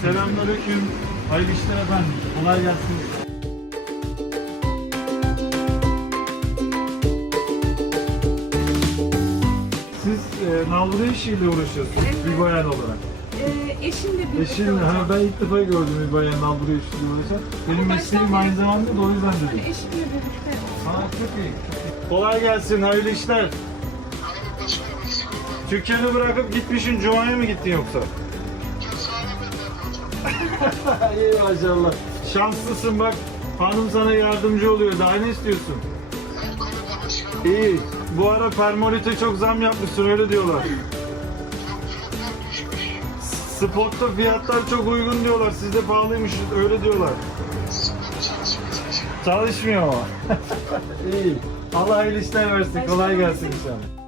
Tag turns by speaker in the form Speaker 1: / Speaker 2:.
Speaker 1: Selamünaleyküm. Hayırlı işler efendim. Kolay gelsin. Siz nalbura işiyle uğraşıyorsunuz bir bayan olarak.
Speaker 2: Eşimle birlikte
Speaker 1: Eşinle,
Speaker 2: olacağım.
Speaker 1: ben ilk defa gördüm bir bayan nalbura işiyle uğraşan. Benim mesleğim aynı zamanda da o yüzden dedim.
Speaker 2: Eşimle birlikte.
Speaker 1: Ha, çok iyi. Kolay gelsin, hayırlı işler. Dükkanı bırakıp gitmişsin, Cuma'ya mı gittin yoksa? İyi maşallah. Şanslısın bak, hanım sana yardımcı oluyor. Daha ne istiyorsun? İyi. Bu ara permolite çok zam yapmışsın, öyle diyorlar. Spotta fiyatlar çok uygun diyorlar. Sizde pahalıymış, öyle diyorlar. Çalışmıyor ama. İyi. Allah hayırlı işler versin. Kolay gelsin inşallah.